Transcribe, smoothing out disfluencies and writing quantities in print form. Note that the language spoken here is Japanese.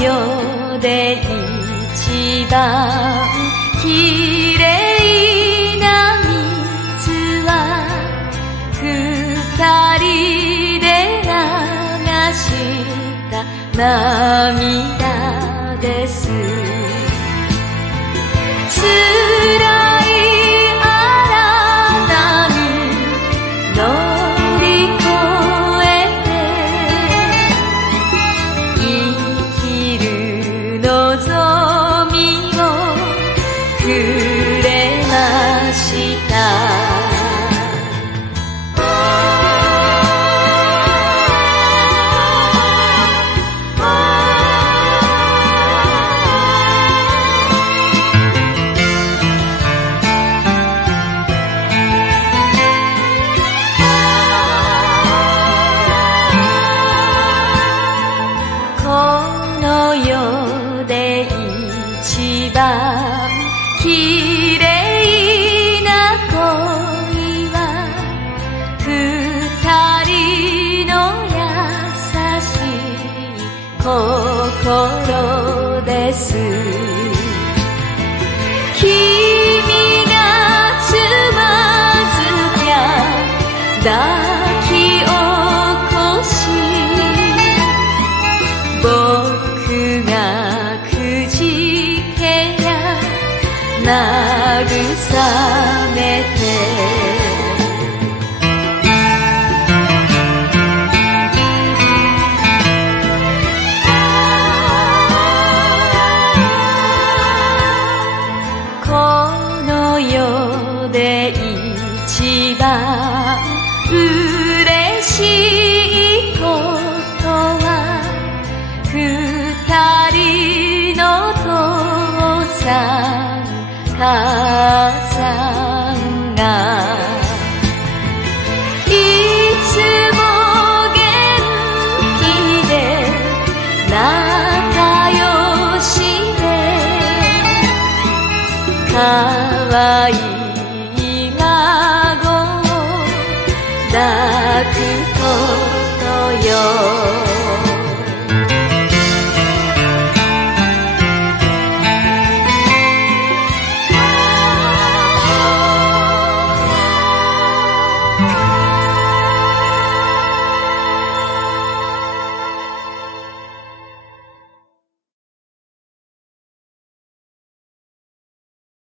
世で一番きれいな水は二人で流した涙です。辛い荒波乗り越えて生きる望みをくれました。一番きれいな恋は二人の優しい心です。君がつまずきゃ抱き起こし僕がくじけや慰めてこの世で一番嬉しいことは二人の父さん母さんがいつも元気で仲良しでかわいい